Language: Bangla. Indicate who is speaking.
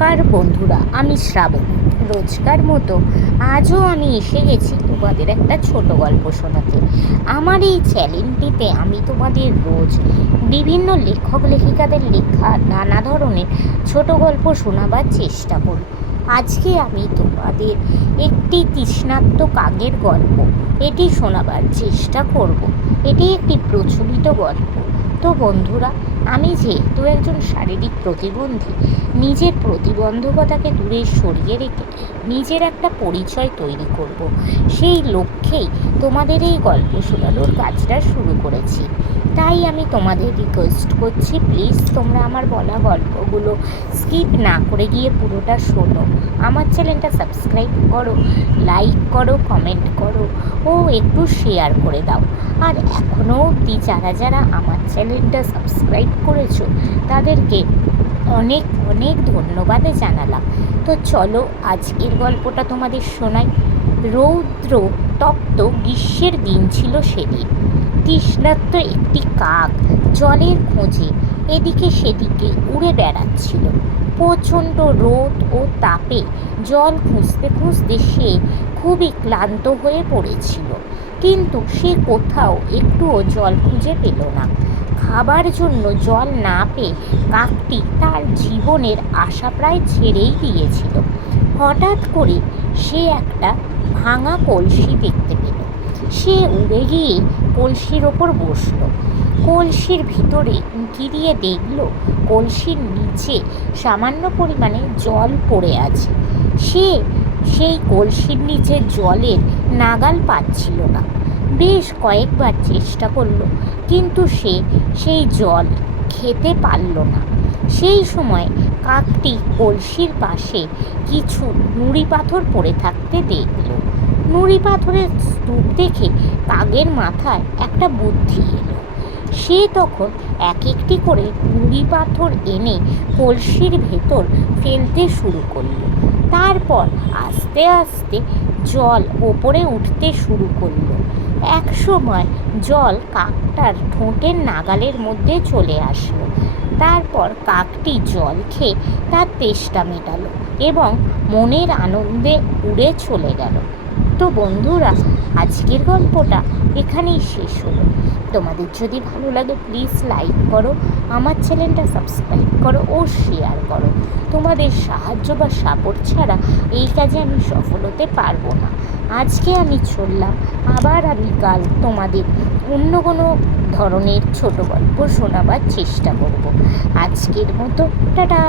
Speaker 1: কার বন্ধুরা, আমি শ্রাবণ। রোজকার মতো আজও আমি এসে গেছি তোমাদের একটা ছোট গল্প শোনাতে। আমার এই চ্যানেলটিতে আমি তোমাদের রোজ বিভিন্ন লেখক লেখিকাদের লেখা নানা ধরনের ছোট গল্প শোনাবার চেষ্টা করি। আজকে আমি তোমাদের একটি তৃষ্ণাত্ম কাকের গল্প, এটি শোনাবার চেষ্টা করব। এটি একটি প্রচলিত গল্প। তো বন্ধুরা আমি যেহেতু একজন শারীরিক প্রতিবন্ধী, নিজের প্রতিবন্ধকতাকে দূরে সরিয়ে রেখে নিজের একটা পরিচয় তৈরি করব। সেই লক্ষ্যেই তোমাদের এই গল্প শোনানোর কাজটা শুরু করেছি তাই আমি তোমাদের রিকোয়েস্ট করছি। প্লিজ তোমরা আমার বলা গল্পগুলো স্কিপ না করে গিয়ে পুরোটা শোনো। আমার চ্যানেলটা সাবস্ক্রাইব করো লাইক করো কমেন্ট করো, ও একটু শেয়ার করে দাও। আর এখনও অবধি যারা যারা আমার চ্যানেলটা সাবস্ক্রাইব করেছ, তাদেরকে অনেক অনেক ধন্যবাদ জানালাম। তো চলো আজকের গল্পটা তোমাদের শোনাই। রৌদ্র তপ্ত গ্রীষ্মের দিন ছিল সেদিন। তৃষ্ণার্ত একটি কাক জলের খোঁজে এদিকে সেদিকে উড়ে বেড়াচ্ছিল। প্রচণ্ড রোদ ও তাপে জল খুঁজতে খুঁজতে সে খুবই ক্লান্ত হয়ে পড়েছিল। কিন্তু সে কোথাও একটুও জল খুঁজে পেল না। খাবার জন্য জল না পেয়ে কাকটি তার জীবনের আশা প্রায় ছেড়েই দিয়েছিল। হঠাৎ করে সে একটা ভাঙা কলসি দেখতে পেল। সে উড়ে গিয়ে কলসির ওপর বসল। কলসির ভিতরে গিরিয়ে দেখল, কলসির নিচে সামান্য পরিমাণে জল পড়ে আছে। সে সেই কলসির নিচে জলের নাগাল পাচ্ছিল না। বেশ কয়েকবার চেষ্টা করল, কিন্তু সে সেই জল খেতে পারল না। সেই সময় কাকটি কলসির পাশে কিছু নুড়ি পাথর পড়ে থাকতে দেখল। নুড়ি পাথরের স্তূপ দেখে কাকের মাথায় একটা বুদ্ধি এলো। সে তখন এক একটি করে নুড়ি পাথর এনে কলসির ভেতর ফেলতে শুরু করল। তারপর আস্তে আস্তে জল ওপরে উঠতে শুরু করল। এক সময় জল কাকটার ঠোঁটের নাগালের মধ্যে চলে আসলো। তারপর কাকটি জল খেয়ে তার তেষ্টা মেটালো এবং মনের আনন্দে উড়ে চলে গেল। তো বন্ধুরা, আজকের গল্পটা এখানেই শেষ হলো। তোমাদের যদি ভালো লাগে প্লিজ লাইক করো, আমার চ্যানেলটা সাবস্ক্রাইব করো ও শেয়ার করো। তোমাদের সাহায্য বা সাপোর্ট ছাড়া এই কাজে আমি সফল হতে পারব না। আজকে আমি চললাম, আবার আমি কাল তোমাদের অন্য কোনো ধরনের ছোট গল্প শোনাবার চেষ্টা করব। আজকের মতো, টাটা!